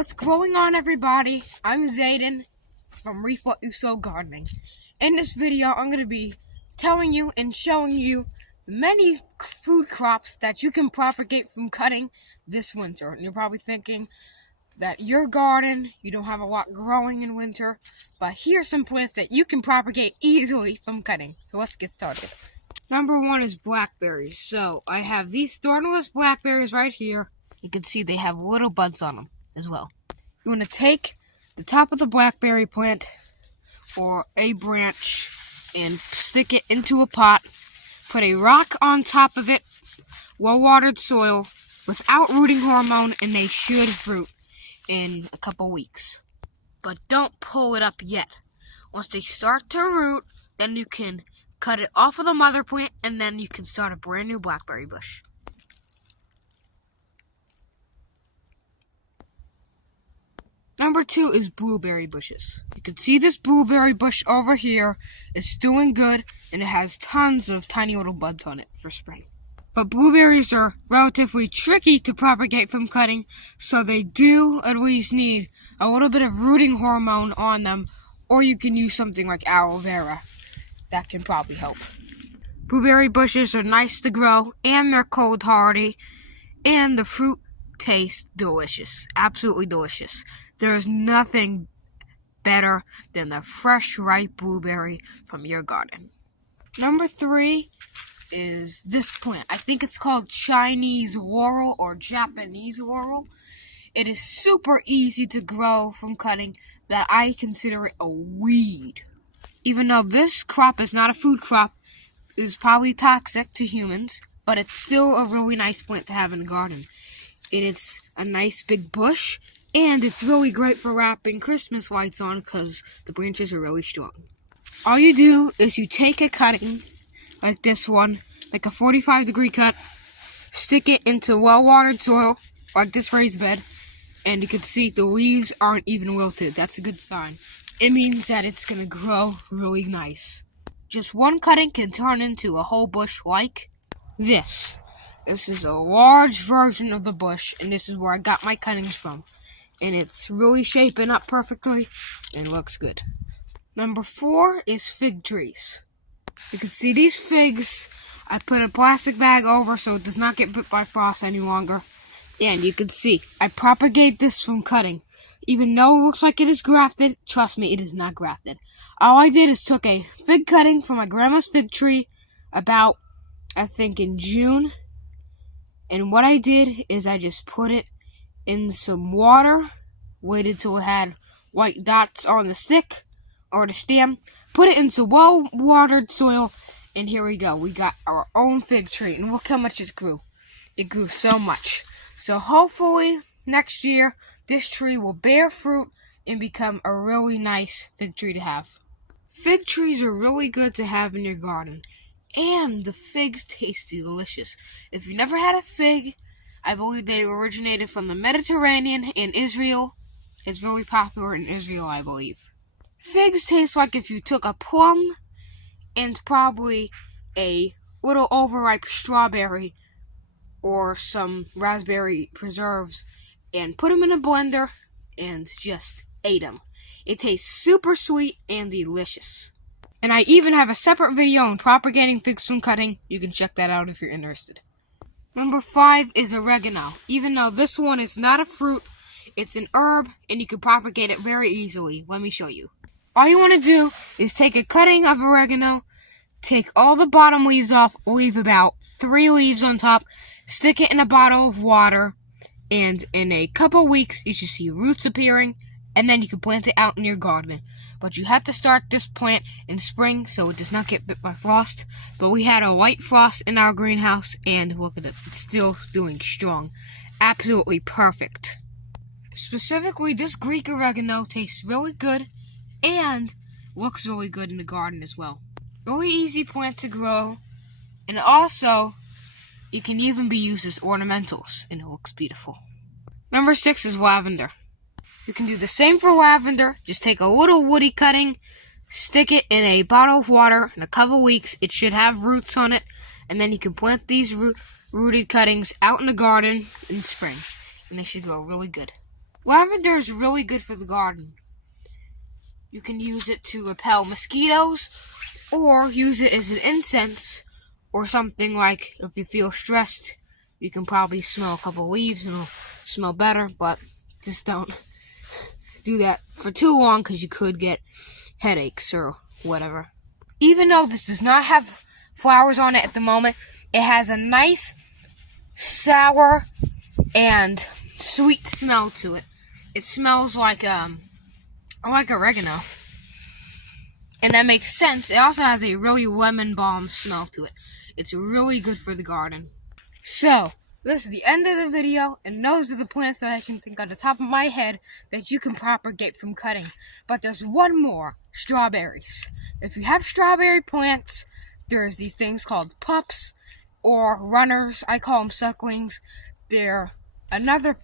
What's going on, everybody? I'm Zayden from Reap What You Sow Gardening. In this video, I'm going to be telling you and showing you many food crops that you can propagate from cutting this winter. And you're probably thinking that your garden, you don't have a lot growing in winter, but here's some plants that you can propagate easily from cutting. So let's get started. Number one is blackberries. So I have these thornless blackberries right here. You can see they have little buds on them as well. You want to take the top of the blackberry plant or a branch and stick it into a pot. Put a rock on top of it, well-watered soil, without rooting hormone, and they should root in a couple weeks. But don't pull it up yet. Once they start to root, then you can cut it off of the mother plant, and then you can start a brand new blackberry bush. Number two is blueberry bushes. You can see this blueberry bush over here is doing good, and it has tons of tiny little buds on it for spring. But blueberries are relatively tricky to propagate from cutting, so they do at least need a little bit of rooting hormone on them, or you can use something like aloe vera. That can probably help. Blueberry bushes are nice to grow, and they're cold hardy, and the fruit tastes delicious. Absolutely delicious. There is nothing better than the fresh, ripe blueberry from your garden. Number three is this plant. I think it's called Chinese laurel or Japanese laurel. It is super easy to grow from cutting that I consider it a weed. Even though this crop is not a food crop, it is probably toxic to humans, but it's still a really nice plant to have in the garden. It's a nice big bush, and it's really great for wrapping Christmas lights on because the branches are really strong. All you do is you take a cutting, like this one, like a 45-degree cut, stick it into well-watered soil, like this raised bed, and you can see the leaves aren't even wilted. That's a good sign. It means that it's going to grow really nice. Just one cutting can turn into a whole bush like this. This is a large version of the bush, and this is where I got my cuttings from. And it's really shaping up perfectly and looks good. Number four is fig trees. You can see these figs. I put a plastic bag over so it does not get bit by frost any longer. And you can see I propagate this from cutting. Even though it looks like it is grafted, trust me, it is not grafted. All I did is took a fig cutting from my grandma's fig tree about, I think, in June. And what I did is I just put it in some water, waited till it had white dots on the stick or the stem, put it into well-watered soil, and here we go. We got our own fig tree, and look how much it grew. It grew so much. So hopefully next year this tree will bear fruit and become a really nice fig tree to have. Fig trees are really good to have in your garden, and the figs taste delicious. If you never had a fig, I believe they originated from the Mediterranean in Israel. It's really popular in Israel, I believe. Figs taste like if you took a plum and probably a little overripe strawberry or some raspberry preserves and put them in a blender and just ate them. It tastes super sweet and delicious. And I even have a separate video on propagating figs from cutting. You can check that out if you're interested. Number five is oregano. Even though this one is not a fruit, it's an herb, and you can propagate it very easily. Let me show you. All you want to do is take a cutting of oregano, take all the bottom leaves off, leave about 3 leaves on top, stick it in a bottle of water, and in a couple weeks, you should see roots appearing, and then you can plant it out in your garden. But you have to start this plant in spring so it does not get bit by frost. But we had a light frost in our greenhouse, and look at it. It's still doing strong. Absolutely perfect. Specifically, this Greek oregano tastes really good and looks really good in the garden as well. Really easy plant to grow, and also it can even be used as ornamentals, and it looks beautiful. Number 6 is lavender. You can do the same for lavender. Just take a little woody cutting, stick it in a bottle of water. In a couple weeks, it should have roots on it, and then you can plant these rooted cuttings out in the garden in spring, and they should grow really good. Lavender is really good for the garden. You can use it to repel mosquitoes, or use it as an incense, or something like if you feel stressed, you can probably smell a couple leaves and it'll smell better, but just don't do that for too long because you could get headaches or whatever. Even though this does not have flowers on it at the moment, it has a nice, sour, and sweet smell to it. It smells like oregano. And that makes sense. It also has a really lemon balm smell to it. It's really good for the garden. So, this is the end of the video, and those are the plants that I can think on the top of my head that you can propagate from cutting. But there's one more, strawberries. If you have strawberry plants, there's these things called pups or runners. I call them sucklings. They're another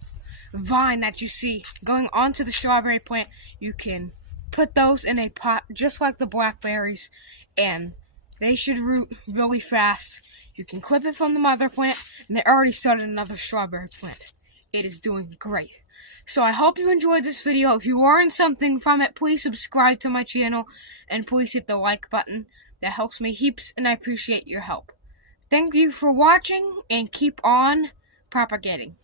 vine that you see going onto the strawberry plant. You can put those in a pot just like the blackberries, and they should root really fast. You can clip it from the mother plant, and they already started another strawberry plant. It is doing great. So I hope you enjoyed this video. If you learned something from it, please subscribe to my channel, and please hit the like button. That helps me heaps, and I appreciate your help. Thank you for watching, and keep on propagating.